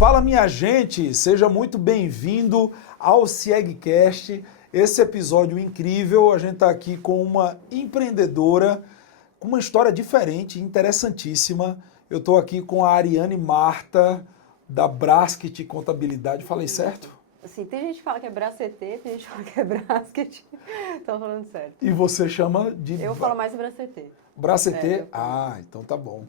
Fala, minha gente, seja muito bem-vindo ao CIEGcast, esse episódio incrível. A gente está aqui com uma empreendedora com uma história diferente, interessantíssima. Eu estou aqui com a Ariane Marta, da Brasket Contabilidade. Falei certo? Assim, tem gente que fala que é Bracetê, tem gente que fala que é Brasket. Estou falando certo. E você chama de... Eu falo mais Bracetê. Bracetê? Então tá bom.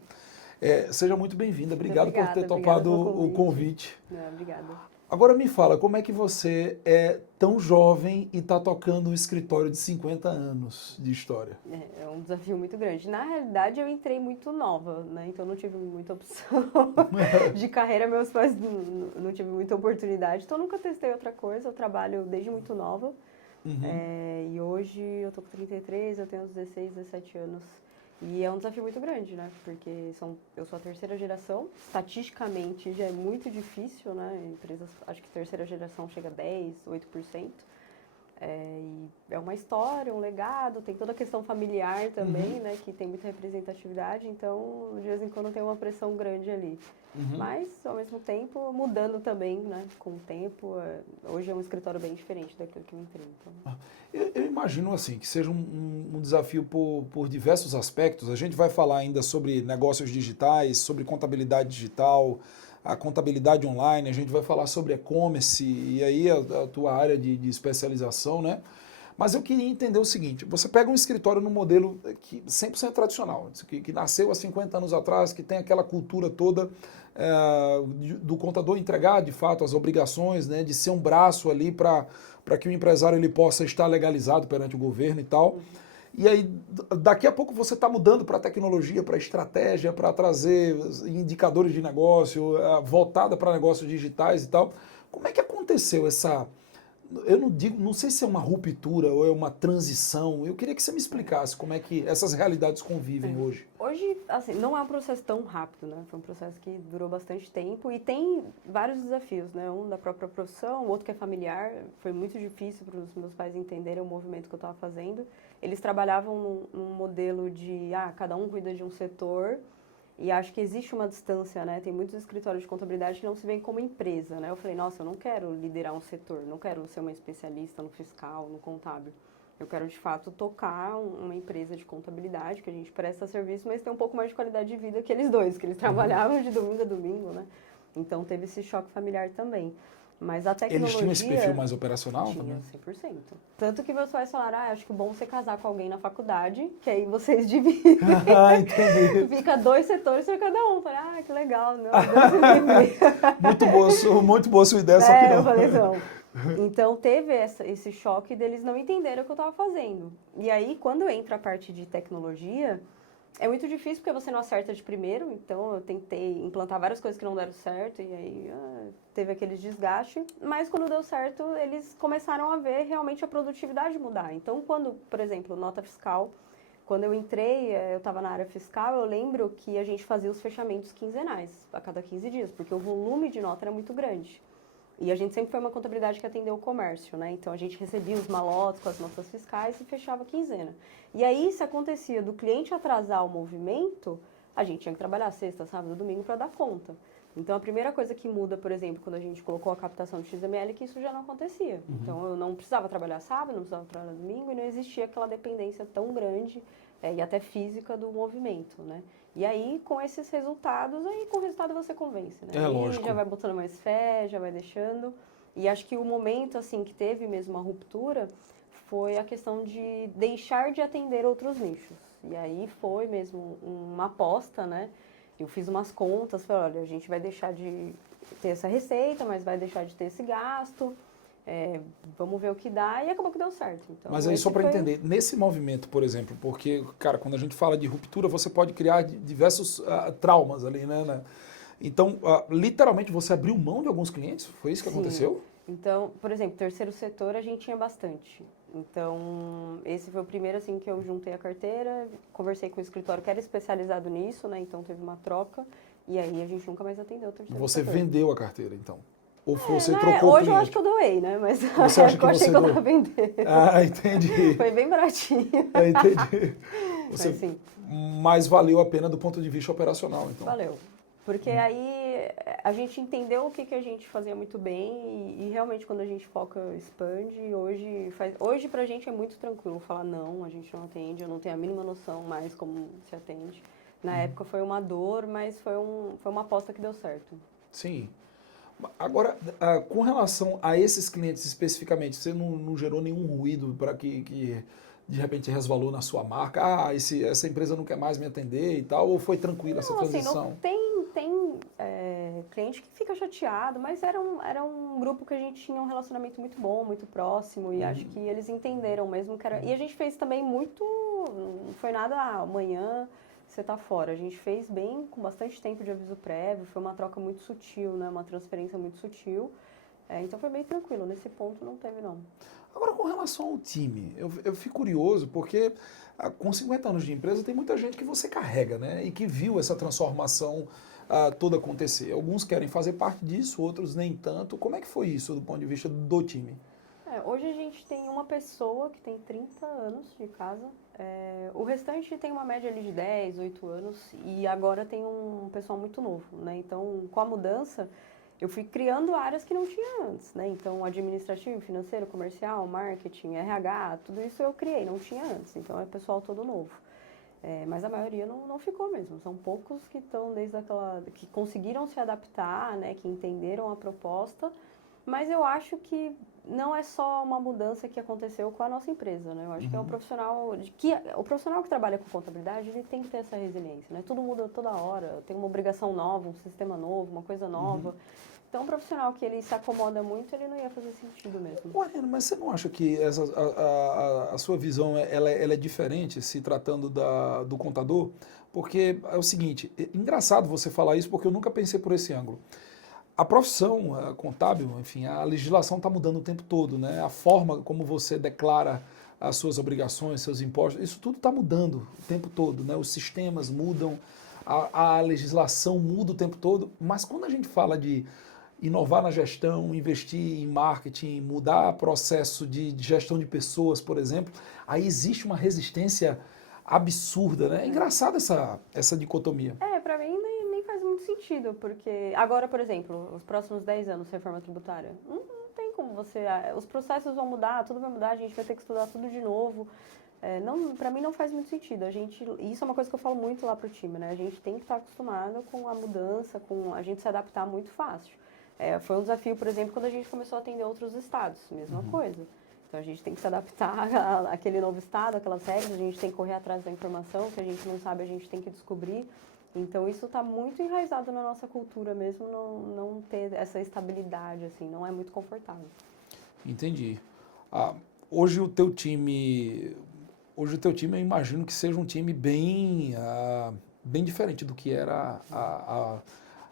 Seja muito bem-vinda. Obrigado por ter topado o convite. Obrigada. Agora me fala, como é que você é tão jovem e está tocando um escritório de 50 anos de história? É um desafio muito grande. Na realidade, eu entrei muito nova, né? Então não tive muita opção de carreira. Meus pais não tive muita oportunidade. Então nunca testei outra coisa. Eu trabalho desde muito nova. E hoje eu tô com 33, eu tenho uns 16, 17 anos. E é um desafio muito grande, né? Porque eu sou a terceira geração. Estatisticamente já é muito difícil, né? Empresas, acho que terceira geração chega a 10%, 8%. E é uma história, um legado, tem toda a questão familiar também, né? Que tem muita representatividade, então de vez em quando tem uma pressão grande ali. Mas, ao mesmo tempo, mudando também, né? Com o tempo. Hoje é um escritório bem diferente daquilo que eu entrei. Então. Eu imagino assim que seja um desafio por diversos aspectos. A gente vai falar ainda sobre negócios digitais, sobre contabilidade digital, a contabilidade online, a gente vai falar sobre e-commerce e aí a tua área de especialização, né? Mas eu queria entender o seguinte, você pega um escritório no modelo 100% tradicional, que nasceu há 50 anos atrás, que tem aquela cultura toda do contador entregar, de fato, as obrigações, né, de ser um braço ali para que o empresário ele possa estar legalizado perante o governo e tal. E aí, daqui a pouco você está mudando para a tecnologia, para a estratégia, para trazer indicadores de negócio, voltada para negócios digitais e tal. Como é que aconteceu essa... Eu não sei se é uma ruptura ou é uma transição. Eu queria que você me explicasse como é que essas realidades convivem hoje. Hoje, assim, não é um processo tão rápido, né? Foi um processo que durou bastante tempo e tem vários desafios, né? Um da própria profissão, outro que é familiar. Foi muito difícil para os meus pais entenderem o movimento que eu estava fazendo. Eles trabalhavam num modelo de, cada um cuida de um setor. E acho que existe uma distância, né? Tem muitos escritórios de contabilidade que não se veem como empresa, né? Eu falei, nossa, eu não quero liderar um setor, não quero ser uma especialista no fiscal, no contábil. Eu quero, de fato, tocar uma empresa de contabilidade, que a gente presta serviço, mas tem um pouco mais de qualidade de vida que eles dois, que eles trabalhavam de domingo a domingo, né? Então, teve esse choque familiar também. Mas a tecnologia... Eles tinham esse perfil mais operacional tinha, também? 100%. Tanto que meus pais falaram, acho que bom você casar com alguém na faculdade, que aí vocês dividem. Entendi. Fica 2 setores para cada um. Falei, que legal, não, muito boa sua ideia, só que não. Eu falei, não. Então, teve esse choque deles não entenderem o que eu estava fazendo. E aí, quando entra a parte de tecnologia... É muito difícil porque você não acerta de primeiro, então eu tentei implantar várias coisas que não deram certo e aí teve aquele desgaste, mas quando deu certo eles começaram a ver realmente a produtividade mudar. Então quando, por exemplo, nota fiscal, quando eu entrei, eu estava na área fiscal, eu lembro que a gente fazia os fechamentos quinzenais, a cada 15 dias, porque o volume de nota era muito grande. E a gente sempre foi uma contabilidade que atendeu o comércio, né? Então, a gente recebia os malotes com as notas fiscais e fechava a quinzena. E aí, se acontecia do cliente atrasar o movimento, a gente tinha que trabalhar sexta, sábado, domingo para dar conta. Então, a primeira coisa que muda, por exemplo, quando a gente colocou a captação de XML, é que isso já não acontecia. Então, eu não precisava trabalhar sábado, não precisava trabalhar domingo, e não existia aquela dependência tão grande e até física do movimento, né? E aí, com esses resultados, com o resultado você convence, né? Lógico. Já vai botando mais fé, já vai deixando. E acho que o momento, assim, que teve mesmo uma ruptura foi a questão de deixar de atender outros nichos. E aí foi mesmo uma aposta, né? Eu fiz umas contas, falei, olha, a gente vai deixar de ter essa receita, mas vai deixar de ter esse gasto. Vamos ver o que dá, e acabou que deu certo. Então, mas aí só para entender, nesse movimento, por exemplo, porque, cara, quando a gente fala de ruptura, você pode criar diversos traumas ali, né? Então, literalmente, você abriu mão de alguns clientes? Foi isso que aconteceu? Então, por exemplo, terceiro setor a gente tinha bastante. Então, esse foi o primeiro, assim, que eu juntei a carteira, conversei com o escritório que era especializado nisso, né? Então, teve uma troca, e aí a gente nunca mais atendeu o terceiro setor. Você vendeu a carteira, então? Ou você trocou hoje cliente? Eu acho que eu doei, né? Mas você acha que eu achei você que eu tava vendendo. Entendi. Foi bem baratinho. Entendi. Mas, sim. Mas valeu a pena do ponto de vista operacional, então. Valeu. Porque aí a gente entendeu o que a gente fazia muito bem e realmente quando a gente foca, expande. Hoje pra gente é muito tranquilo falar não, a gente não atende, eu não tenho a mínima noção mais como se atende. Na época foi uma dor, mas foi uma aposta que deu certo. Sim. Agora, com relação a esses clientes especificamente, você não gerou nenhum ruído para que de repente resvalou na sua marca? Ah, essa empresa não quer mais me atender e tal? Ou foi tranquila essa Não, assim, transição? tem cliente que fica chateado, mas era um grupo que a gente tinha um relacionamento muito bom, muito próximo, e acho que eles entenderam mesmo que era... E a gente fez também muito... Não foi nada, amanhã você tá fora. A gente fez bem, com bastante tempo de aviso prévio, foi uma troca muito sutil, né? Uma transferência muito sutil. Então foi bem tranquilo, nesse ponto não teve não. Agora, com relação ao time, eu fico curioso porque com 50 anos de empresa tem muita gente que você carrega, né? E que viu essa transformação toda acontecer. Alguns querem fazer parte disso, outros nem tanto. Como é que foi isso do ponto de vista do time? Hoje a gente tem uma pessoa que tem 30 anos de casa, o restante tem uma média ali de 10, 8 anos e agora tem um pessoal muito novo, né? Então, com a mudança, eu fui criando áreas que não tinha antes, né? Então, administrativo, financeiro, comercial, marketing, RH, tudo isso eu criei, não tinha antes. Então, é pessoal todo novo. Mas a maioria não ficou mesmo. São poucos que estão que conseguiram se adaptar, né? Que entenderam a proposta. Mas eu acho que não é só uma mudança que aconteceu com a nossa empresa, né? Eu acho que é o profissional que trabalha com contabilidade, ele tem que ter essa resiliência, né? Tudo muda toda hora, tem uma obrigação nova, um sistema novo, uma coisa nova. Então, um profissional que ele se acomoda muito, ele não ia fazer sentido mesmo. Mariana, mas você não acha que a sua visão ela é diferente se tratando do contador? Porque é o seguinte, é engraçado você falar isso porque eu nunca pensei por esse ângulo. A profissão contábil, enfim, a legislação está mudando o tempo todo, né? A forma como você declara as suas obrigações, seus impostos, isso tudo está mudando o tempo todo, né? Os sistemas mudam, a legislação muda o tempo todo, mas quando a gente fala de inovar na gestão, investir em marketing, mudar processo de gestão de pessoas, por exemplo, aí existe uma resistência absurda, né? É engraçado essa dicotomia. Para mim nem faz muito sentido, porque agora, por exemplo, os próximos 10 anos, reforma tributária, não tem como você... Os processos vão mudar, tudo vai mudar, a gente vai ter que estudar tudo de novo. Para mim não faz muito sentido. Isso é uma coisa que eu falo muito lá pro time, né? A gente tem que estar acostumado com a mudança, com a gente se adaptar muito fácil. Foi um desafio, por exemplo, quando a gente começou a atender outros estados, mesma coisa. Então a gente tem que se adaptar àquele novo estado, aquelas regras, a gente tem que correr atrás da informação, que a gente não sabe, a gente tem que descobrir. Então isso está muito enraizado na nossa cultura mesmo, não ter essa estabilidade, assim, não é muito confortável. Entendi. Hoje o teu time, eu imagino que seja um time bem diferente do que era há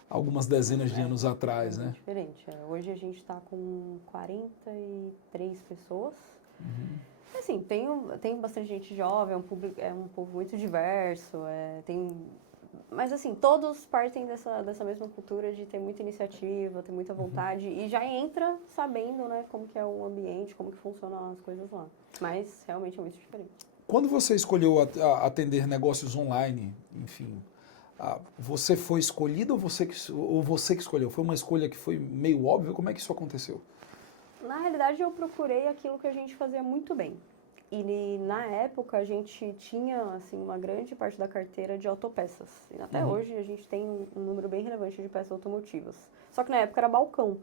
algumas dezenas de anos atrás, né? Diferente. Hoje a gente está com 43 pessoas. Assim, tem bastante gente jovem, é um povo muito diverso, mas assim, todos partem dessa mesma cultura de ter muita iniciativa, ter muita vontade e já entra sabendo, né, como que é o ambiente, como que funcionam as coisas lá. Mas realmente é muito diferente. Quando você escolheu atender negócios online, enfim, você foi escolhido ou você que escolheu? Foi uma escolha que foi meio óbvia? Como é que isso aconteceu? Na realidade, eu procurei aquilo que a gente fazia muito bem. E na época a gente tinha assim uma grande parte da carteira de autopeças. E até hoje a gente tem um número bem relevante de peças automotivas. Só que na época era balcão.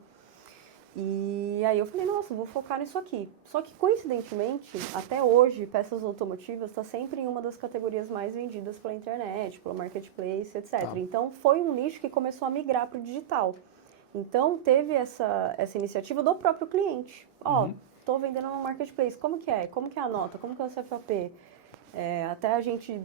E aí eu falei, nossa, vou focar nisso aqui. Só que coincidentemente, até hoje, peças automotivas está sempre em uma das categorias mais vendidas pela internet, pela marketplace, etc. Então foi um nicho que começou a migrar para o digital. Então teve essa iniciativa do próprio cliente. Estou vendendo no marketplace, como que é? Como que é a nota? Como que é o CFAP? Até a gente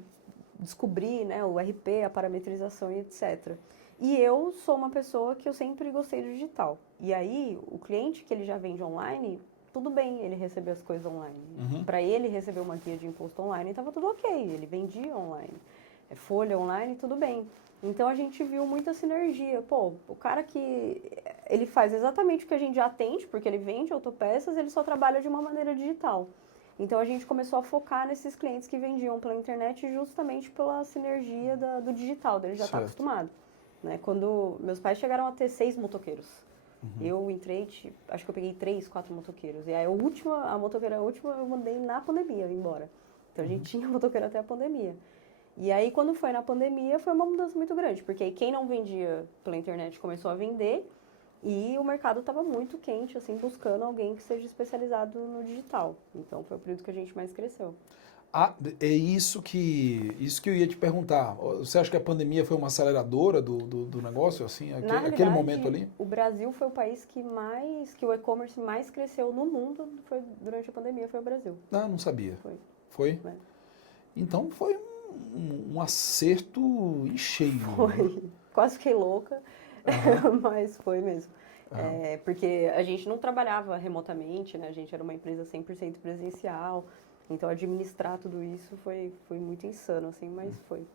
descobrir, né, o RP, a parametrização e etc. E eu sou uma pessoa que eu sempre gostei do digital. E aí, o cliente que ele já vende online, tudo bem ele receber as coisas online. Para ele receber uma guia de imposto online, estava tudo ok. Ele vendia online. Folha online, tudo bem. Então, a gente viu muita sinergia. Pô, o cara que ele faz exatamente o que a gente já atende, porque ele vende autopeças, ele só trabalha de uma maneira digital. Então, a gente começou a focar nesses clientes que vendiam pela internet justamente pela sinergia do digital, dele já está acostumado. né? Quando meus pais chegaram a ter 6 motoqueiros. Eu entrei, acho que eu peguei 3, 4 motoqueiros. E aí a motoqueira última eu mandei na pandemia ir embora. Então a gente tinha motoqueiro até a pandemia. E aí quando foi na pandemia foi uma mudança muito grande, porque aí quem não vendia pela internet começou a vender e o mercado estava muito quente, assim, buscando alguém que seja especializado no digital. Então foi o período que a gente mais cresceu. Ah, é isso que eu ia te perguntar. Você acha que a pandemia foi uma aceleradora do negócio, assim, Na aquele realidade, momento ali? o Brasil foi o país que o e-commerce mais cresceu no mundo foi, durante a pandemia, foi o Brasil. Ah, não sabia. Foi. Foi? É. Então foi um acerto em cheio. Foi. Quase fiquei louca, Aham, mas foi mesmo. aham. Porque a gente não trabalhava remotamente, né? A gente era uma empresa 100% presencial. Então, administrar tudo isso foi muito insano, assim, mas foi.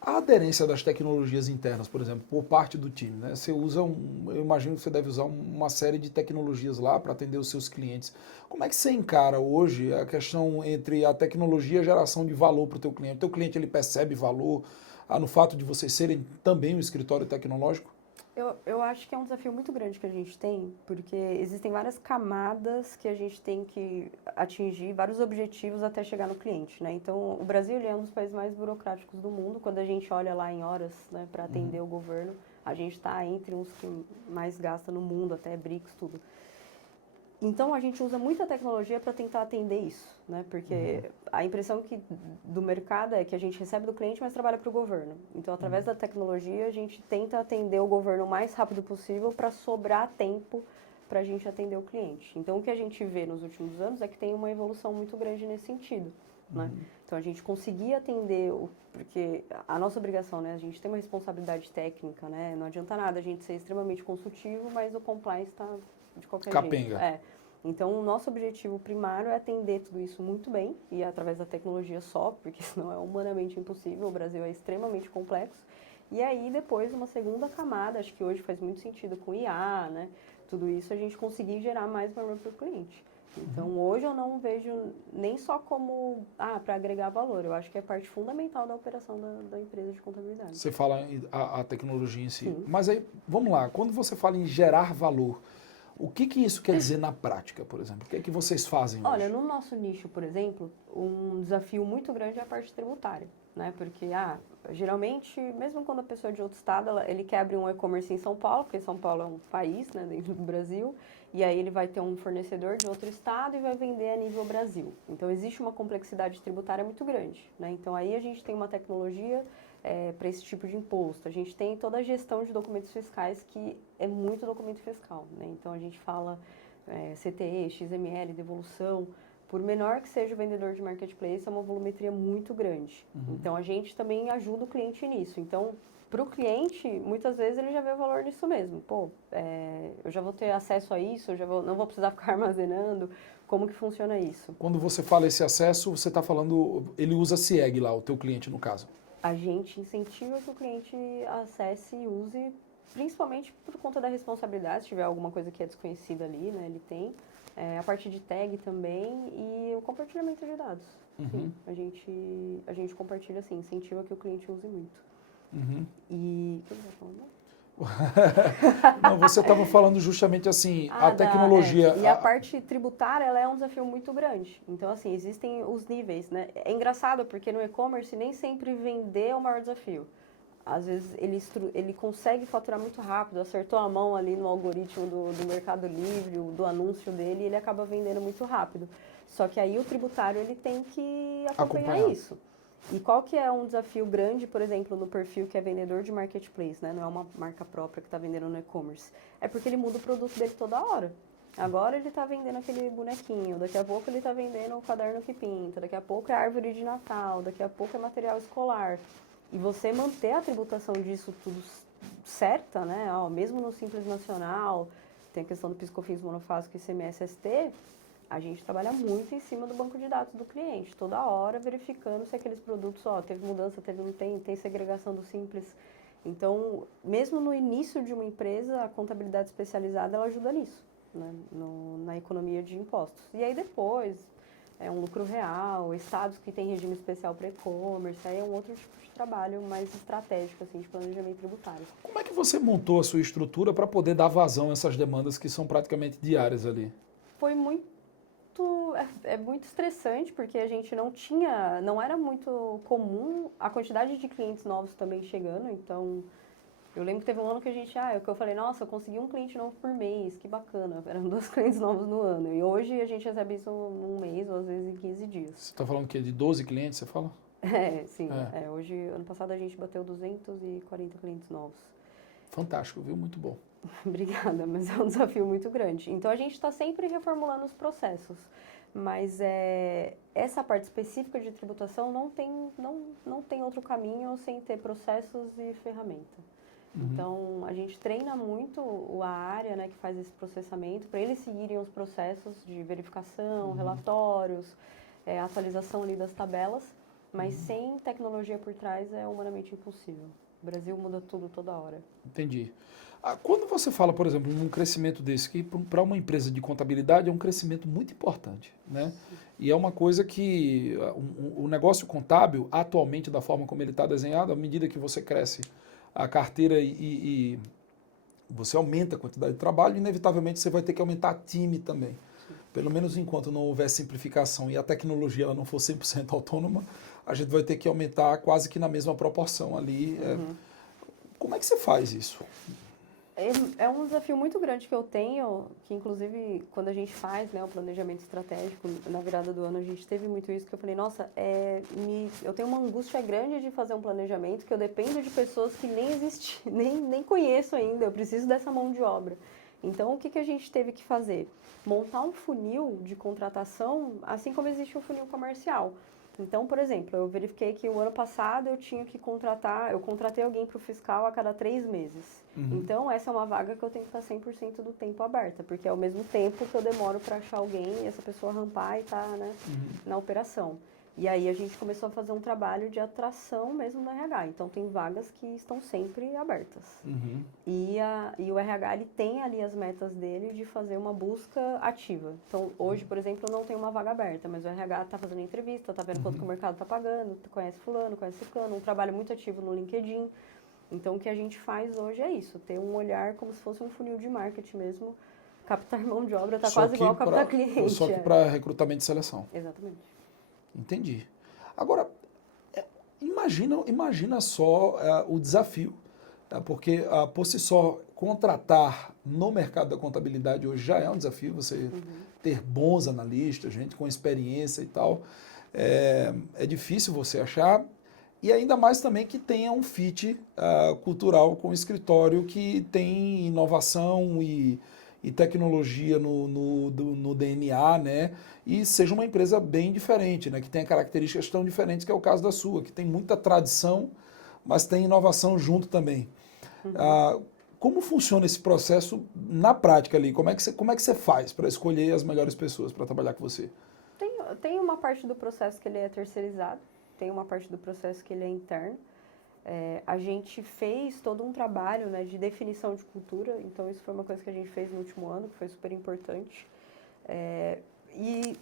A aderência das tecnologias internas, por exemplo, por parte do time, né? Você usa eu imagino que você deve usar uma série de tecnologias lá para atender os seus clientes. Como é que você encara hoje a questão entre a tecnologia e a geração de valor para o teu cliente? O teu cliente ele percebe valor no fato de vocês serem também um escritório tecnológico? Eu acho que é um desafio muito grande que a gente tem, porque existem várias camadas que a gente tem que atingir, vários objetivos até chegar no cliente, né? Então, o Brasil ele é um dos países mais burocráticos do mundo. Quando a gente olha lá em horas, né, para atender o governo, a gente está entre uns que mais gasta no mundo, até BRICS, tudo. Então, a gente usa muita tecnologia para tentar atender isso, né? Porque a impressão do mercado é que a gente recebe do cliente, mas trabalha para o governo. Então, através da tecnologia, a gente tenta atender o governo o mais rápido possível para sobrar tempo para a gente atender o cliente. Então, o que a gente vê nos últimos anos é que tem uma evolução muito grande nesse sentido, né? Então, a gente conseguir atender, porque a nossa obrigação, né? A gente tem uma responsabilidade técnica, né? Não adianta nada a gente ser extremamente consultivo, mas o compliance está de qualquer Capenga. jeito. Então, o nosso objetivo primário é atender tudo isso muito bem, e através da tecnologia só, porque senão é humanamente impossível, o Brasil é extremamente complexo. E aí, depois, uma segunda camada, acho que hoje faz muito sentido com IA, né? Tudo isso a gente conseguir gerar mais valor para o cliente. Então, hoje eu não vejo nem só como, para agregar valor, eu acho que é parte fundamental da operação da empresa de contabilidade. Você fala a tecnologia em si. Sim. Mas aí, vamos lá, quando você fala em gerar valor, o que isso quer dizer na prática, por exemplo? O que é que vocês fazem hoje? Olha, no nosso nicho, por exemplo, um desafio muito grande é a parte tributária, né? Porque, geralmente, mesmo quando a pessoa é de outro estado, ele quer abrir um e-commerce em São Paulo, porque São Paulo é um país, né, dentro do Brasil, e aí ele vai ter um fornecedor de outro estado e vai vender a nível Brasil. Então, existe uma complexidade tributária muito grande, né? Então, aí a gente tem uma tecnologia para esse tipo de imposto. A gente tem toda a gestão de documentos fiscais, que é muito documento fiscal, né? Então, a gente fala CTE, XML, devolução. Por menor que seja o vendedor de marketplace, é uma volumetria muito grande. Então, a gente também ajuda o cliente nisso. Então, para o cliente, muitas vezes ele já vê o valor nisso mesmo. Eu já vou ter acesso a isso, não vou precisar ficar armazenando. Como que funciona isso? Quando você fala esse acesso, você está falando, ele usa CIEG lá, o teu cliente no caso. A gente incentiva que o cliente acesse e use, principalmente por conta da responsabilidade, se tiver alguma coisa que é desconhecida ali, né, ele tem. A parte de tag também e o compartilhamento de dados. Sim, a gente compartilha assim, incentiva que o cliente use muito. E... O que você está falando? Não, você estava falando justamente assim, a tecnologia... E a parte tributária, ela é um desafio muito grande. Então, assim, existem os níveis, né? É engraçado porque no e-commerce nem sempre vender é o maior desafio. Às vezes ele consegue faturar muito rápido, acertou a mão ali no algoritmo do Mercado Livre, do anúncio dele, e ele acaba vendendo muito rápido. Só que aí o tributário ele tem que acompanhar isso. E qual que é um desafio grande, por exemplo, no perfil que é vendedor de marketplace, né? Não é uma marca própria que está vendendo no e-commerce. É porque ele muda o produto dele toda hora. Agora ele está vendendo aquele bonequinho, daqui a pouco ele está vendendo o caderno que pinta, daqui a pouco é árvore de Natal, daqui a pouco é material escolar. E você manter a tributação disso tudo certa, né? Mesmo no Simples Nacional, tem a questão do PiscoFins monofásico e ICMS-ST, a gente trabalha muito em cima do banco de dados do cliente, toda hora verificando se aqueles produtos, teve mudança, não tem segregação do Simples. Então, mesmo no início de uma empresa, a contabilidade especializada, ela ajuda nisso, né? Na economia de impostos. E aí depois, é um lucro real, estados que têm regime especial para e-commerce, aí é um outro tipo de trabalho mais estratégico, assim, de planejamento tributário. Como é que você montou a sua estrutura para poder dar vazão a essas demandas que são praticamente diárias ali? Foi muito, é muito estressante, porque a gente não era muito comum a quantidade de clientes novos também chegando, então eu lembro que teve um ano que eu falei, nossa, eu consegui um cliente novo por mês, que bacana, eram 2 clientes novos no ano, e hoje a gente recebe isso num mês ou às vezes em 15 dias. Você está falando que de 12 clientes, você fala? Sim, hoje, ano passado a gente bateu 240 clientes novos. Fantástico, viu? Muito bom. Obrigada, mas é um desafio muito grande. Então a gente está sempre reformulando os processos, mas essa parte específica de tributação não tem outro caminho sem ter processos e ferramenta. Então a gente treina muito a área, né, que faz esse processamento para eles seguirem os processos de verificação, relatórios, atualização ali das tabelas, mas sem tecnologia por trás é humanamente impossível. O Brasil muda tudo toda hora. Entendi. Quando você fala, por exemplo, num crescimento desse, que para uma empresa de contabilidade é um crescimento muito importante, né? E é uma coisa que o negócio contábil, atualmente, da forma como ele está desenhado, à medida que você cresce a carteira e você aumenta a quantidade de trabalho, inevitavelmente você vai ter que aumentar time também. Pelo menos enquanto não houver simplificação e a tecnologia ela não for 100% autônoma, a gente vai ter que aumentar quase que na mesma proporção ali. Como é que você faz isso? É um desafio muito grande que eu tenho, que inclusive quando a gente faz, né, o planejamento estratégico, na virada do ano a gente teve muito isso, que eu falei, nossa, eu tenho uma angústia grande de fazer um planejamento, que eu dependo de pessoas que nem existem, nem conheço ainda, eu preciso dessa mão de obra. Então, o que a gente teve que fazer? Montar um funil de contratação, assim como existe um funil comercial. Então, por exemplo, eu verifiquei que o ano passado eu contratei alguém para o fiscal a cada 3 meses. Então, essa é uma vaga que eu tenho que estar 100% do tempo aberta, porque é o mesmo tempo que eu demoro para achar alguém e essa pessoa rampar e estar, né, na operação. E aí a gente começou a fazer um trabalho de atração mesmo no RH. Então, tem vagas que estão sempre abertas. E o RH, ele tem ali as metas dele de fazer uma busca ativa. Então, hoje, por exemplo, eu não tenho uma vaga aberta, mas o RH está fazendo entrevista, está vendo quanto que o mercado está pagando, conhece fulano, conhece ciclano, um trabalho muito ativo no LinkedIn. Então, o que a gente faz hoje é isso, ter um olhar como se fosse um funil de marketing mesmo. Captar mão de obra está quase igual a captar cliente. Só que para recrutamento e seleção. Exatamente. Entendi. Agora, imagina só o desafio, porque por si só, contratar no mercado da contabilidade hoje já é um desafio, você ter bons analistas, gente com experiência e tal, é difícil você achar, e ainda mais também que tenha um fit cultural com o escritório que tem inovação e tecnologia no DNA, né? E seja uma empresa bem diferente, né? Que tenha características tão diferentes que é o caso da sua, que tem muita tradição, mas tem inovação junto também. Como funciona esse processo na prática ali? Como é que você faz para escolher as melhores pessoas para trabalhar com você? Tem uma parte do processo que ele é terceirizado, tem uma parte do processo que ele é interno. A gente fez todo um trabalho, né, de definição de cultura, então isso foi uma coisa que a gente fez no último ano, que foi super importante. E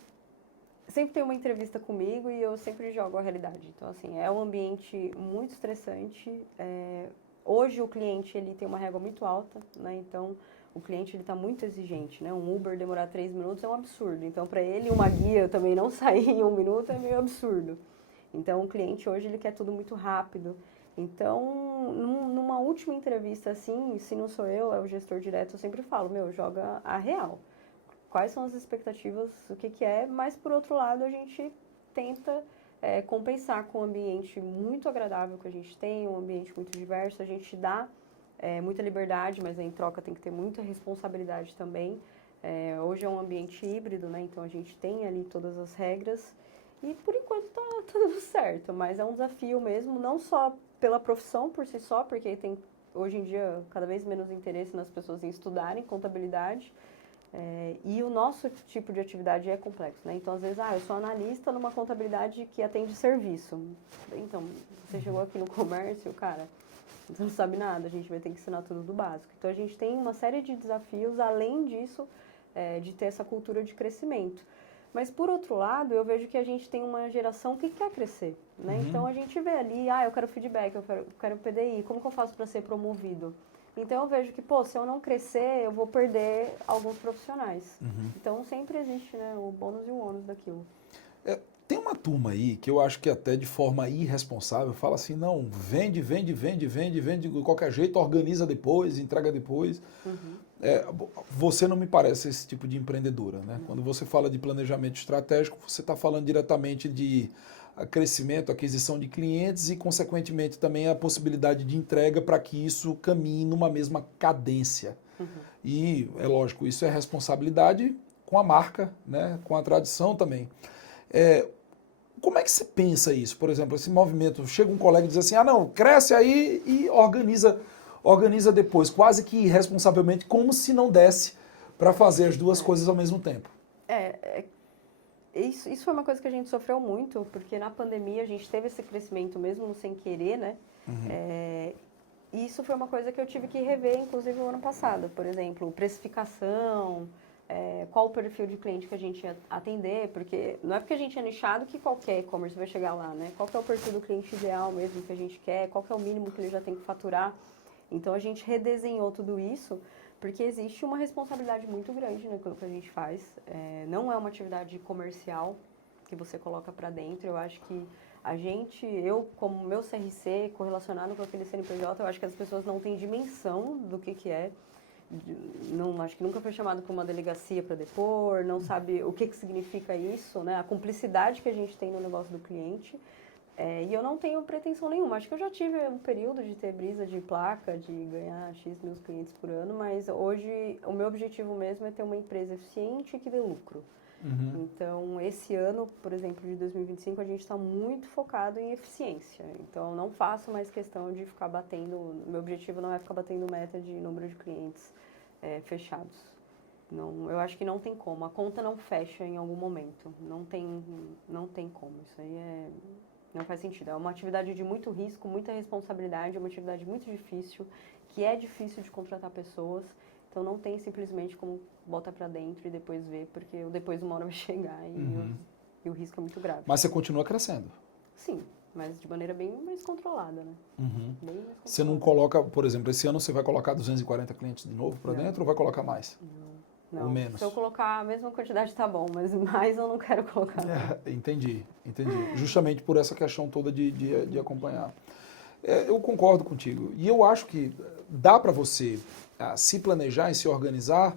sempre tem uma entrevista comigo e eu sempre jogo a realidade. Então, assim, é um ambiente muito estressante. Hoje o cliente ele tem uma régua muito alta, né, então o cliente ele está muito exigente, né? Um Uber demorar 3 minutos é um absurdo. Então, para ele, uma guia também não sair em 1 minuto é meio absurdo. Então, o cliente hoje ele quer tudo muito rápido. Então, numa última entrevista assim, se não sou eu, é o gestor direto, eu sempre falo, joga a real. Quais são as expectativas, o que é, mas por outro lado a gente tenta compensar com um ambiente muito agradável que a gente tem, um ambiente muito diverso, a gente dá muita liberdade, mas em troca tem que ter muita responsabilidade também. Hoje é um ambiente híbrido, né? Então a gente tem ali todas as regras e por enquanto tá tudo certo, mas é um desafio mesmo, não só pela profissão por si só, porque tem hoje em dia cada vez menos interesse nas pessoas em estudarem contabilidade, e o nosso tipo de atividade é complexo, né? Então, às vezes, eu sou analista numa contabilidade que atende serviço. Então, você chegou aqui no comércio, cara, você não sabe nada, a gente vai ter que ensinar tudo do básico. Então, a gente tem uma série de desafios, além disso, de ter essa cultura de crescimento. Mas, por outro lado, eu vejo que a gente tem uma geração que quer crescer, né? Uhum. Então, a gente vê ali, eu quero feedback, eu quero PDI, como que eu faço para ser promovido? Então, eu vejo que, se eu não crescer, eu vou perder alguns profissionais. Uhum. Então, sempre existe, né, o bônus e o ônus daquilo. Tem uma turma aí que eu acho que até de forma irresponsável fala assim, não, vende de qualquer jeito, organiza depois, entrega depois. Uhum. Você não me parece esse tipo de empreendedora, né? Não. Quando você fala de planejamento estratégico, você está falando diretamente de crescimento, aquisição de clientes e, consequentemente, também a possibilidade de entrega para que isso caminhe numa mesma cadência. Uhum. E, é lógico, isso é responsabilidade com a marca, né? Com a tradição também. Como é que se pensa isso? Por exemplo, esse movimento, chega um colega e diz assim, não, cresce aí e organiza depois, quase que irresponsavelmente, como se não desse para fazer as duas coisas ao mesmo tempo. Isso foi uma coisa que a gente sofreu muito, porque na pandemia a gente teve esse crescimento mesmo sem querer, né? Uhum. E isso foi uma coisa que eu tive que rever, inclusive, no ano passado. Por exemplo, precificação, qual o perfil de cliente que a gente ia atender, porque não é porque a gente é nichado que qualquer e-commerce vai chegar lá, né? Qual que é o perfil do cliente ideal mesmo que a gente quer, qual que é o mínimo que ele já tem que faturar. Então, a gente redesenhou tudo isso, porque existe uma responsabilidade muito grande naquilo que a gente faz. Não é uma atividade comercial que você coloca para dentro. Eu acho que eu como meu CRC, correlacionado com aquele CNPJ, eu acho que as pessoas não têm dimensão do que é. Não, acho que nunca foi chamado para uma delegacia para depor, não sabe o que significa isso, né? A cumplicidade que a gente tem no negócio do cliente. E eu não tenho pretensão nenhuma. Acho que eu já tive um período de ter brisa de placa, de ganhar X mil clientes por ano, mas hoje o meu objetivo mesmo é ter uma empresa eficiente e que dê lucro. Uhum. Então, esse ano, por exemplo, de 2025, a gente está muito focado em eficiência. Então, eu não faço mais questão de ficar batendo... Meu objetivo não é ficar batendo meta de número de clientes fechados. Não, eu acho que não tem como. A conta não fecha em algum momento. Não tem como. Isso aí não faz sentido. É uma atividade de muito risco, muita responsabilidade, é uma atividade muito difícil, que é difícil de contratar pessoas. Então, não tem simplesmente como botar para dentro e depois ver, porque depois uma hora vai chegar e o risco é muito grave. Mas você continua crescendo? Sim, mas de maneira bem mais controlada, né? Uhum. Bem mais controlada. Você não coloca, por exemplo, esse ano você vai colocar 240 clientes de novo para dentro ou vai colocar mais? Não. Ou menos? Se eu colocar a mesma quantidade tá bom, mas mais eu não quero colocar. Entendi. Justamente por essa questão toda de acompanhar. Eu concordo contigo. E eu acho que dá para você se planejar e se organizar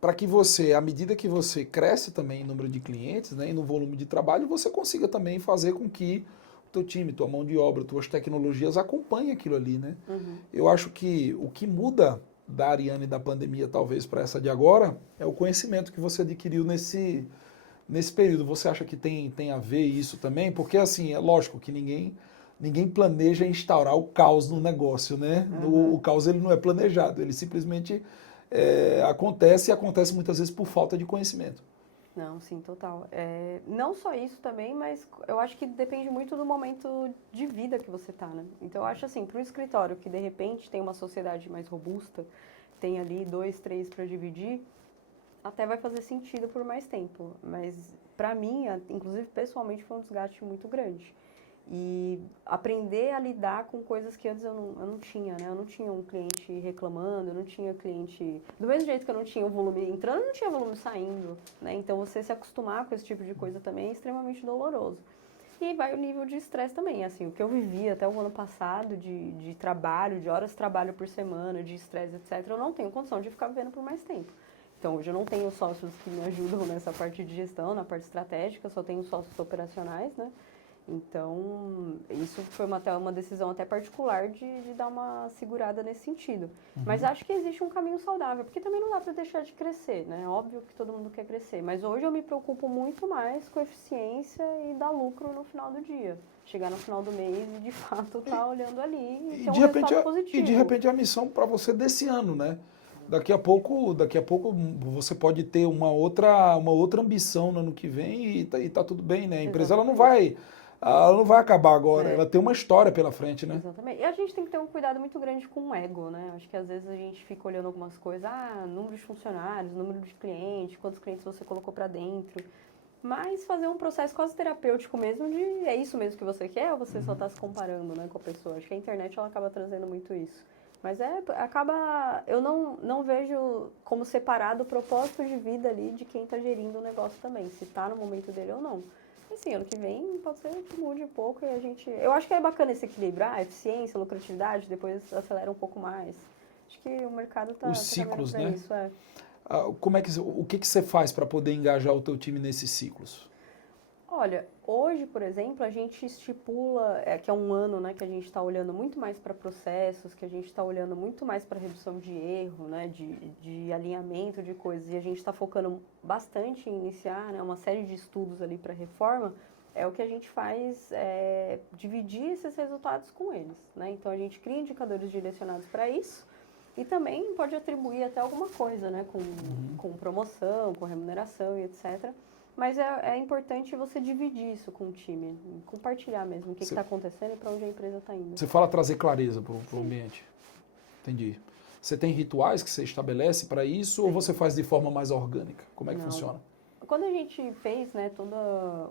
para que você, à medida que você cresce também em número de clientes, né, e no volume de trabalho, você consiga também fazer com que o teu time, tua mão de obra, tuas tecnologias acompanhem aquilo ali, né? Uhum. Eu acho que o que muda da Ariane da pandemia, talvez, para essa de agora, é o conhecimento que você adquiriu nesse período. Você acha que tem a ver isso também? Porque, assim, é lógico que ninguém planeja instaurar o caos no negócio, né? Uhum. O caos ele não é planejado, ele simplesmente acontece e acontece muitas vezes por falta de conhecimento. Não, sim, total. Não só isso também, mas eu acho que depende muito do momento de vida que você tá, né? Então, eu acho assim, para um escritório que de repente tem uma sociedade mais robusta, tem ali 2, 3 para dividir, até vai fazer sentido por mais tempo. Mas para mim, inclusive pessoalmente, foi um desgaste muito grande. E aprender a lidar com coisas que antes eu não tinha, né? Eu não tinha um cliente reclamando, eu não tinha cliente... Do mesmo jeito que eu não tinha o volume entrando, eu não tinha volume saindo, né? Então, você se acostumar com esse tipo de coisa também é extremamente doloroso. E vai o nível de estresse também, assim, o que eu vivi até o ano passado de trabalho, de horas de trabalho por semana, de estresse, etc., eu não tenho condição de ficar vivendo por mais tempo. Então, hoje eu não tenho sócios que me ajudam nessa parte de gestão, na parte estratégica, só tenho sócios operacionais, né? Então, isso foi até uma decisão até particular de dar uma segurada nesse sentido. Uhum. Mas acho que existe um caminho saudável, porque também não dá para deixar de crescer, né? Óbvio que todo mundo quer crescer, mas hoje eu me preocupo muito mais com eficiência e dar lucro no final do dia. Chegar no final do mês e, de fato, estar olhando ali e ter um resultado positivo. E, de repente, é a missão para você desse ano, né? Daqui a pouco você pode ter uma outra ambição no ano que vem e tá tudo bem, né? A empresa ela não vai acabar agora, ela tem uma história pela frente, né? Exatamente. E a gente tem que ter um cuidado muito grande com o ego, né? Acho que às vezes a gente fica olhando algumas coisas, número de funcionários, número de clientes, quantos clientes você colocou para dentro. mas fazer um processo quase terapêutico mesmo de é isso mesmo que você quer ou você só está se comparando, né, com a pessoa. Acho que a internet ela acaba trazendo muito isso. Mas eu não vejo como separado o propósito de vida ali de quem está gerindo o negócio também, se está no momento dele ou não. Assim, ano que vem pode ser que mude um pouco e eu acho que é bacana esse equilíbrio, eficiência, lucratividade, depois acelera um pouco mais. Acho que o mercado está Os ciclos, caminhando né? para isso, O que você faz para poder engajar o teu time nesses ciclos? Olha, hoje, por exemplo, a gente estipula, que é um ano, né, que a gente está olhando muito mais para processos, que a gente está olhando muito mais para redução de erro, né, de alinhamento de coisas, e a gente está focando bastante em iniciar, né, uma série de estudos ali para reforma, é o que a gente faz, dividir esses resultados com eles, né, então a gente cria indicadores direcionados para isso, e também pode atribuir até alguma coisa, né, com promoção, com remuneração e etc., mas é importante você dividir isso com o time, compartilhar mesmo o que está acontecendo e para onde a empresa está indo. Você fala trazer clareza para o ambiente. Entendi. Você tem rituais que você estabelece para isso ou você faz de forma mais orgânica? Como é que funciona? Quando a gente fez, né, todo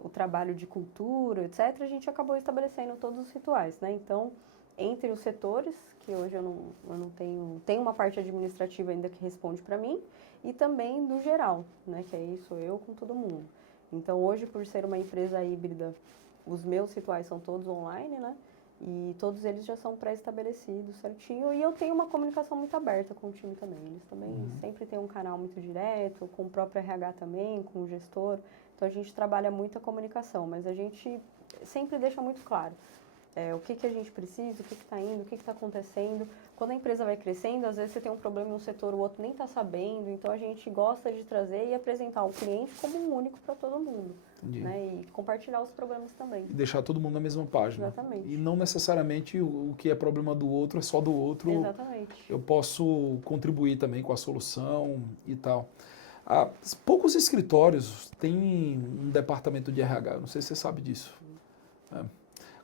o trabalho de cultura, etc., a gente acabou estabelecendo todos os rituais, né? Então, entre os setores, que hoje eu não tenho uma parte administrativa ainda que responde para mim, e também do geral, né, que aí sou eu com todo mundo. Então, hoje, por ser uma empresa híbrida, os meus rituais são todos online, né, e todos eles já são pré-estabelecidos certinho, e eu tenho uma comunicação muito aberta com o time também. Eles também sempre têm um canal muito direto, com o próprio RH também, com o gestor. Então, a gente trabalha muito a comunicação, mas a gente sempre deixa muito claro. O que a gente precisa, o que está indo, o que está acontecendo. Quando a empresa vai crescendo, às vezes você tem um problema em um setor, o outro nem está sabendo, então a gente gosta de trazer e apresentar o cliente como um único para todo mundo. Né? E compartilhar os problemas também. E deixar todo mundo na mesma página. Exatamente. E não necessariamente o que é problema do outro é só do outro. Exatamente. Eu posso contribuir também com a solução e tal. Poucos escritórios têm um departamento de RH, eu não sei se você sabe disso.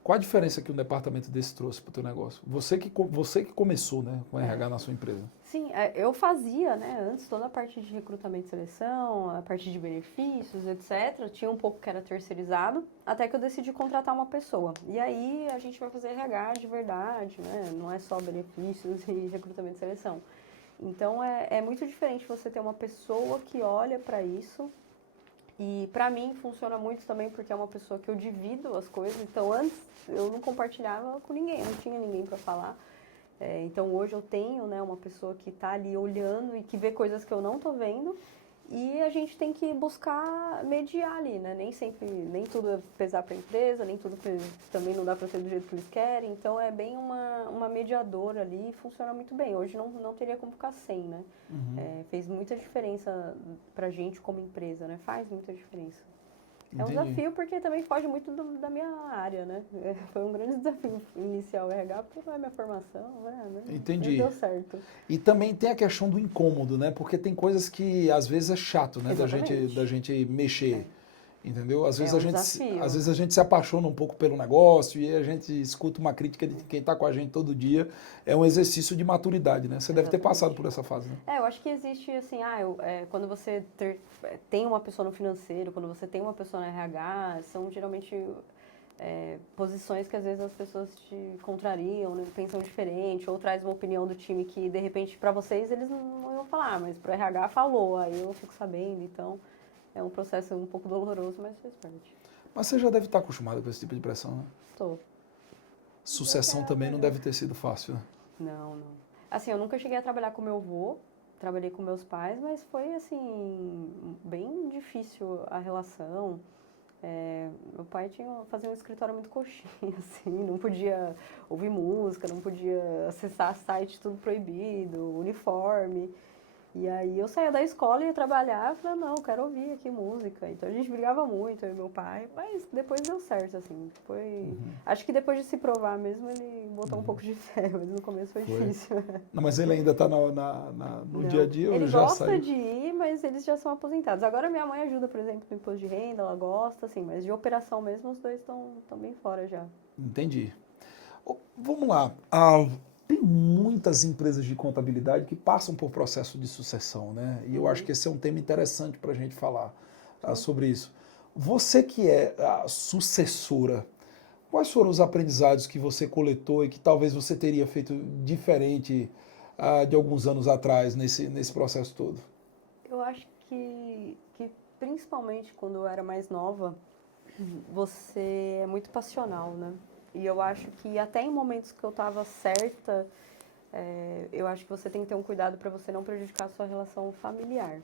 Qual a diferença que um departamento desse trouxe para o teu negócio? Você que começou, né, com RH na sua empresa. Sim, eu fazia, né, antes toda a parte de recrutamento e seleção, a parte de benefícios, etc. Tinha um pouco que era terceirizado, até que eu decidi contratar uma pessoa. E aí a gente vai fazer RH de verdade, né, não é só benefícios e recrutamento e seleção. Então é muito diferente você ter uma pessoa que olha para isso. E para mim funciona muito também porque é uma pessoa que eu divido as coisas. Então antes eu não compartilhava com ninguém, eu não tinha ninguém para falar. Então hoje eu tenho, né, uma pessoa que está ali olhando e que vê coisas que eu não estou vendo. E a gente tem que buscar mediar ali, né? Nem tudo é pesar para a empresa, nem tudo também não dá para ser do jeito que eles querem. Então é bem uma mediadora ali e funciona muito bem. Hoje não teria como ficar sem, né? Fez muita diferença para a gente como empresa, né? Faz muita diferença. É um desafio porque também foge muito da minha área, né? Foi um grande desafio iniciar o RH, porque não é minha formação, né? Entendi. Não deu certo. E também tem a questão do incômodo, né? Porque tem coisas que às vezes é chato, né? Da gente mexer. Entendeu? Às vezes a gente se apaixona um pouco pelo negócio e a gente escuta uma crítica de quem está com a gente todo dia. É um exercício de maturidade, né? Você deve ter passado por essa fase, né? Eu acho que existe assim, quando você tem uma pessoa no financeiro, quando você tem uma pessoa no RH, são geralmente posições que às vezes as pessoas te contrariam, né? Pensam diferente, ou traz uma opinião do time que de repente para vocês eles não iam falar, mas para o RH falou, aí eu fico sabendo, então... É um processo um pouco doloroso, mas faz parte. Mas você já deve estar acostumado com esse tipo de pressão, né? Estou. Sucessão também não deve ter sido fácil, né? Não. Assim, eu nunca cheguei a trabalhar com meu avô, trabalhei com meus pais, mas foi, assim, bem difícil a relação. Meu pai fazia um escritório muito coxinha, assim, não podia ouvir música, não podia acessar site tudo proibido, uniforme. E aí eu saía da escola e ia trabalhar e falei, não, eu quero ouvir aqui música. Então a gente brigava muito, eu e meu pai, mas depois deu certo, assim. Acho que depois de se provar mesmo, ele botou um pouco de fé, mas no começo foi difícil. Não, mas ele ainda está no dia a dia ou ele já gosta saiu? de ir, mas eles já são aposentados. Agora minha mãe ajuda, por exemplo, no imposto de renda, ela gosta, assim, mas de operação mesmo os dois estão bem fora já. Entendi. Vamos lá. Tem muitas empresas de contabilidade que passam por processo de sucessão, né? E eu acho que esse é um tema interessante para a gente falar sobre isso. Você que é a sucessora, quais foram os aprendizados que você coletou e que talvez você teria feito diferente de alguns anos atrás nesse processo todo? Eu acho que principalmente quando eu era mais nova, você é muito passional, né? E eu acho que até em momentos que eu estava certa, eu acho que você tem que ter um cuidado para você não prejudicar a sua relação familiar.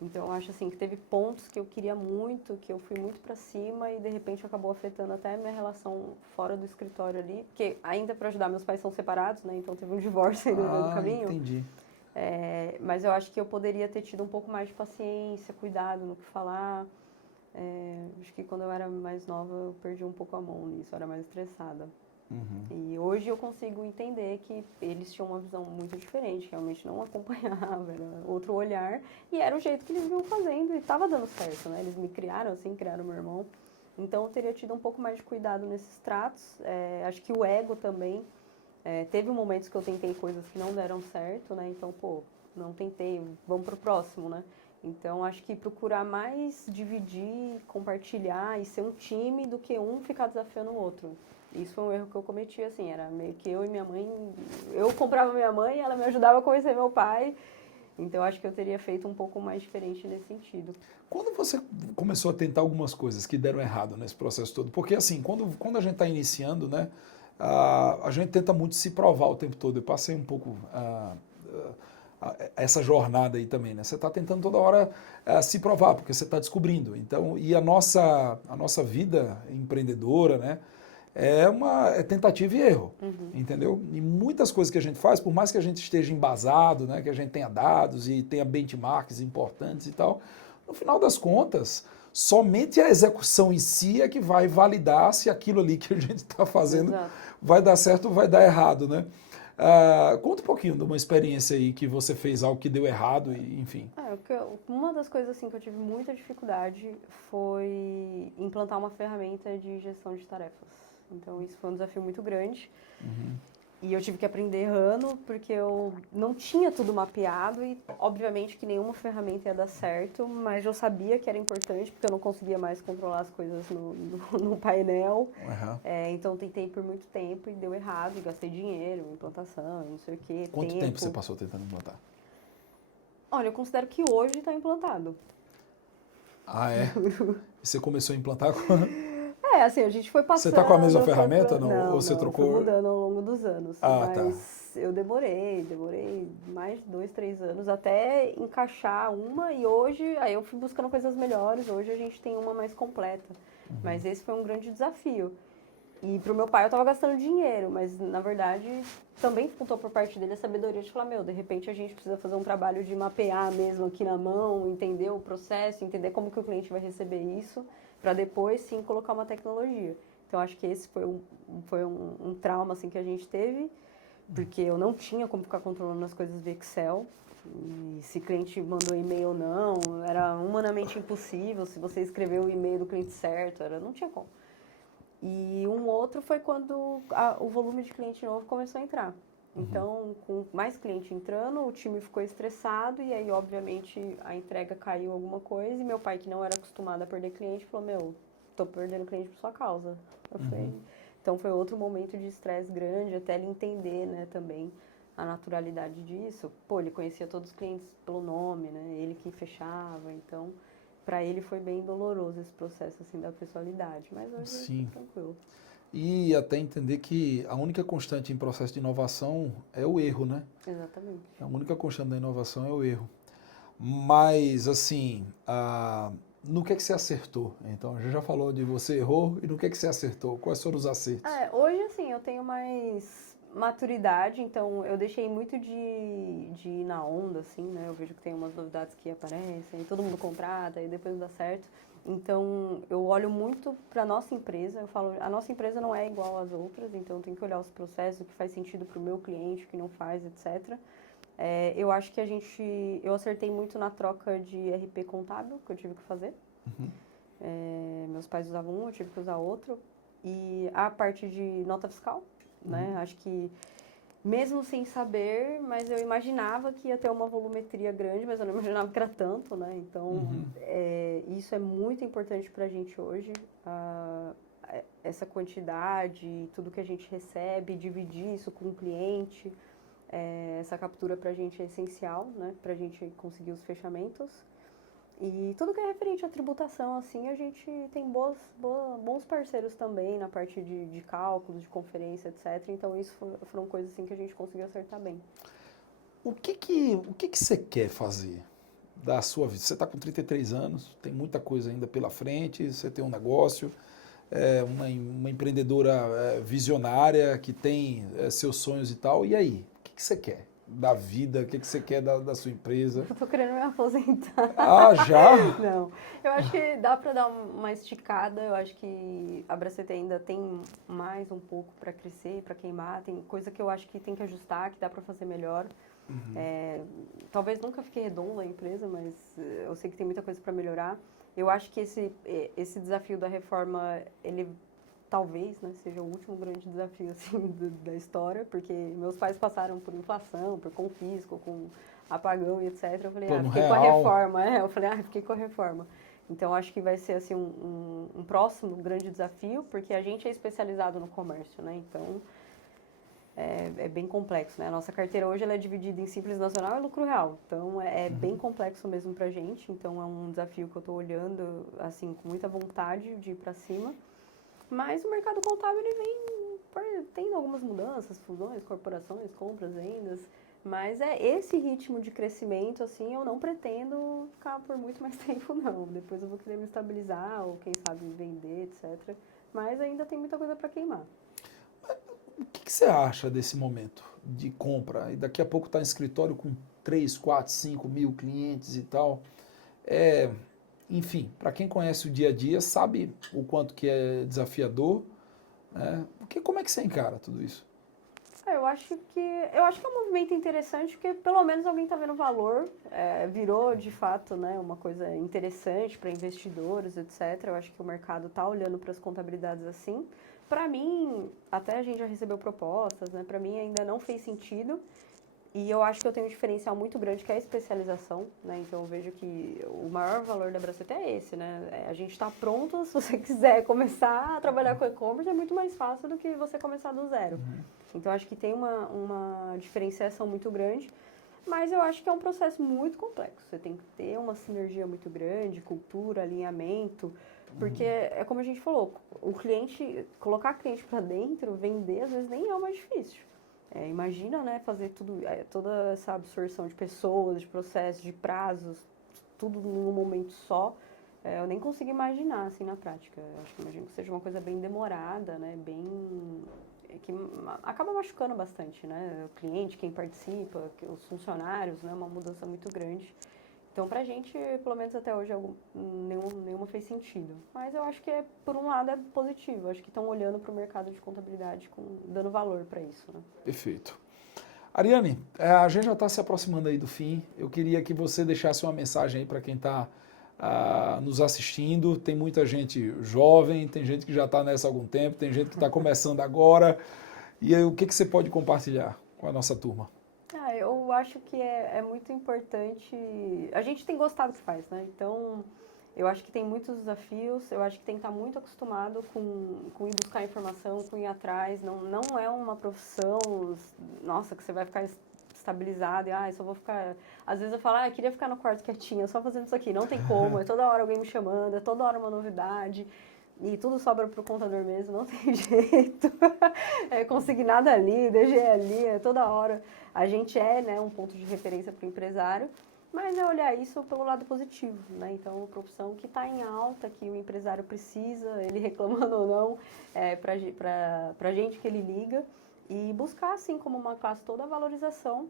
Então, eu acho assim que teve pontos que eu queria muito, que eu fui muito para cima e de repente acabou afetando até a minha relação fora do escritório ali, porque ainda para ajudar, meus pais são separados, né? Então teve um divórcio aí no meio do caminho. Entendi. Mas eu acho que eu poderia ter tido um pouco mais de paciência, cuidado no que falar. Acho que quando eu era mais nova eu perdi um pouco a mão nisso, eu era mais estressada. Uhum. E hoje eu consigo entender que eles tinham uma visão muito diferente, realmente não acompanhava, era outro olhar, e era o jeito que eles vinham fazendo e estava dando certo, né? Eles me criaram assim, criaram meu irmão, então eu teria tido um pouco mais de cuidado nesses tratos. Acho que o ego também, teve momentos que eu tentei coisas que não deram certo, né? Então, pô, não tentei, vamos pro próximo, né? Então, acho que procurar mais dividir, compartilhar e ser um time do que um ficar desafiando o outro. Isso foi um erro que eu cometi, assim, era meio que eu e minha mãe, eu comprava minha mãe, ela me ajudava a conhecer meu pai, então acho que eu teria feito um pouco mais diferente nesse sentido. Quando você começou a tentar algumas coisas que deram errado nesse processo todo? Porque assim, quando a gente está iniciando, né, a gente tenta muito se provar o tempo todo. Eu passei um pouco essa jornada aí também, né? Você está tentando toda hora se provar, porque você está descobrindo. Então, e a nossa vida empreendedora, né, é tentativa e erro, entendeu? E muitas coisas que a gente faz, por mais que a gente esteja embasado, né, que a gente tenha dados e tenha benchmarks importantes e tal, no final das contas, somente a execução em si é que vai validar se aquilo ali que a gente está fazendo Exato. vai dar certo ou vai dar errado, né? Conta um pouquinho de uma experiência aí que você fez algo que deu errado, e, enfim. Uma das coisas assim que eu tive muita dificuldade foi implantar uma ferramenta de gestão de tarefas. Então isso foi um desafio muito grande. E eu tive que aprender errando, porque eu não tinha tudo mapeado e, obviamente, que nenhuma ferramenta ia dar certo, mas eu sabia que era importante, porque eu não conseguia mais controlar as coisas no painel. Uhum. Então, tentei por muito tempo e deu errado, e gastei dinheiro, implantação, não sei o quê, Quanto tempo você passou tentando implantar? Olha, eu considero que hoje está implantado. Ah, é? Você começou a implantar com... Assim, a gente foi Você passando... está com a mesma ferramenta, não? Não, Ou você não, foi trocou? mudando ao longo dos anos. Ah, tá. Mas eu demorei mais de 2, 3 anos até encaixar uma e hoje, aí eu fui buscando coisas melhores, hoje a gente tem uma mais completa. Mas esse foi um grande desafio. E pro meu pai eu tava gastando dinheiro, mas na verdade também faltou por parte dele a sabedoria de falar, meu, de repente a gente precisa fazer um trabalho de mapear mesmo aqui na mão, entender o processo, entender como que o cliente vai receber isso, para depois sim colocar uma tecnologia. Então acho que esse foi um trauma assim que a gente teve, porque eu não tinha como ficar controlando as coisas via Excel. E se o cliente mandou e-mail ou não, era humanamente impossível. Se você escreveu o e-mail do cliente certo, não tinha como. E um outro foi quando o volume de cliente novo começou a entrar. Então, com mais cliente entrando, o time ficou estressado e aí, obviamente, a entrega caiu alguma coisa. E meu pai, que não era acostumado a perder cliente, falou, meu, tô perdendo cliente por sua causa. Então, foi outro momento de estresse grande, até ele entender, né, também a naturalidade disso. Pô, ele conhecia todos os clientes pelo nome, né, ele que fechava, então... Para ele foi bem doloroso esse processo assim da pessoalidade, mas hoje Sim. é tranquilo. E até entender que a única constante em processo de inovação é o erro, né? Exatamente. A única constante da inovação é o erro. Mas, assim, no que você acertou? Então, a gente já falou de você errou e no que você acertou? Quais foram os acertos? Hoje, assim, eu tenho mais maturidade, então eu deixei muito de ir na onda, assim, né? Eu vejo que tem umas novidades que aparecem, todo mundo contrata e depois não dá certo. Então, eu olho muito para a nossa empresa, eu falo, a nossa empresa não é igual às outras, então eu tenho que olhar os processos, o que faz sentido para o meu cliente, o que não faz, etc. Eu acho que eu acertei muito na troca de RP contábil que eu tive que fazer. Meus pais usavam um, eu tive que usar outro. E a parte de nota fiscal, né? Acho que mesmo sem saber, mas eu imaginava que ia ter uma volumetria grande, mas eu não imaginava que era tanto, né? Então, isso é muito importante para a gente hoje, essa quantidade, tudo que a gente recebe, dividir isso com o cliente, essa captura para a gente é essencial, né? Para a gente conseguir os fechamentos. E tudo que é referente à tributação, assim, a gente tem bons parceiros também na parte de cálculos, de conferência, etc. Então, isso foram coisas assim que a gente conseguiu acertar bem. O que você quer fazer da sua vida? Você está com 33 anos, tem muita coisa ainda pela frente, você tem um negócio, uma empreendedora visionária que tem seus sonhos e tal. E aí? O que você quer da vida? O que você quer da sua empresa? Eu tô querendo me aposentar. Ah, já? Não. Eu acho que dá para dar uma esticada. Eu acho que a Braceta ainda tem mais um pouco para crescer, para queimar. Tem coisa que eu acho que tem que ajustar, que dá para fazer melhor. Talvez nunca fique redondo a empresa, mas eu sei que tem muita coisa para melhorar. Eu acho que esse desafio da reforma, ele talvez, né, seja o último grande desafio assim, da história, porque meus pais passaram por inflação, por confisco, com apagão e etc. Eu falei, fiquei com a reforma. Eu falei, fiquei com a reforma. Então, acho que vai ser assim, um próximo grande desafio, porque a gente é especializado no comércio, né? Então, é bem complexo, né? A nossa carteira hoje ela é dividida em Simples Nacional e Lucro Real. Então, é bem complexo mesmo pra gente. Então, é um desafio que eu estou olhando, assim, com muita vontade de ir para cima. Mas o mercado contábil, ele vem tendo algumas mudanças, fusões, corporações, compras, vendas. Mas esse ritmo de crescimento, assim, eu não pretendo ficar por muito mais tempo, não. Depois eu vou querer me estabilizar, ou quem sabe vender, etc. Mas ainda tem muita coisa para queimar. O que você acha desse momento de compra? E daqui a pouco está em escritório com 3, 4, 5 mil clientes e tal. Enfim, para quem conhece o dia a dia, sabe o quanto que é desafiador, né? Como é que você encara tudo isso? Eu acho que é um movimento interessante, porque pelo menos alguém está vendo valor, virou de fato, né, uma coisa interessante para investidores, etc. Eu acho que o mercado está olhando para as contabilidades assim. Para mim, até a gente já recebeu propostas, né? Para mim ainda não fez sentido. E eu acho que eu tenho um diferencial muito grande, que é a especialização, né? Então, eu vejo que o maior valor da Braceta é esse, né? A gente está pronto, se você quiser começar a trabalhar com e-commerce, é muito mais fácil do que você começar do zero. Então, acho que tem uma diferenciação muito grande, mas eu acho que é um processo muito complexo. Você tem que ter uma sinergia muito grande, cultura, alinhamento, porque é como a gente falou, colocar cliente para dentro, vender, às vezes nem é o mais difícil. Imagina, né, fazer toda essa absorção de pessoas, de processos, de prazos, tudo num momento só. Eu nem consigo imaginar, assim, na prática. Eu acho que imagino que seja uma coisa bem demorada, né, que acaba machucando bastante, né, o cliente, quem participa, os funcionários, né, uma mudança muito grande. Então, pra gente, pelo menos até hoje, nenhuma fez sentido. Mas eu acho que, por um lado, é positivo. Eu acho que estão olhando para o mercado de contabilidade, dando valor para isso, né? Perfeito. Ariane, a gente já está se aproximando aí do fim. Eu queria que você deixasse uma mensagem aí para quem está nos assistindo. Tem muita gente jovem, tem gente que já está nessa há algum tempo, tem gente que está começando agora. E aí, o que você pode compartilhar com a nossa turma? Eu acho que é muito importante. A gente tem gostado do que faz, né? Então, eu acho que tem muitos desafios. Eu acho que tem que estar muito acostumado com ir buscar informação, com ir atrás. Não é uma profissão, nossa, que você vai ficar estabilizado e só vou ficar. Às vezes eu falo, eu queria ficar no quarto quietinha, só fazendo isso aqui. Não tem como, é toda hora alguém me chamando, é toda hora uma novidade. E tudo sobra para o contador mesmo, não tem jeito. Consignado ali, DG ali, toda hora. A gente né, um ponto de referência para o empresário, mas é olhar isso pelo lado positivo, né? Então, uma profissão que está em alta, que o empresário precisa, ele reclamando ou não, para a gente que ele liga, e buscar, assim, como uma classe, toda a valorização,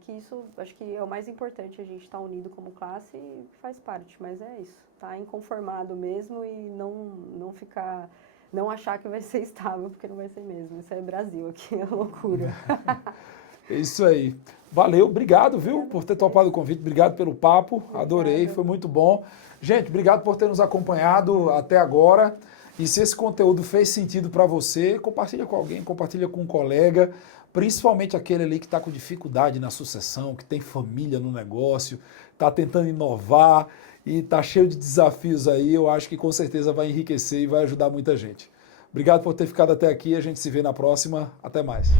que isso, acho que é o mais importante, a gente estar unido como classe e faz parte, mas é isso, tá inconformado mesmo e não achar que vai ser estável, porque não vai ser mesmo, isso é Brasil aqui, é loucura. É isso aí. Valeu, obrigado, viu, por ter topado o convite, obrigado pelo papo, adorei, foi muito bom. Gente, obrigado por ter nos acompanhado até agora. E se esse conteúdo fez sentido para você, compartilha com alguém, compartilha com um colega, principalmente aquele ali que está com dificuldade na sucessão, que tem família no negócio, está tentando inovar e está cheio de desafios aí. Eu acho que com certeza vai enriquecer e vai ajudar muita gente. Obrigado por ter ficado até aqui, a gente se vê na próxima. Até mais.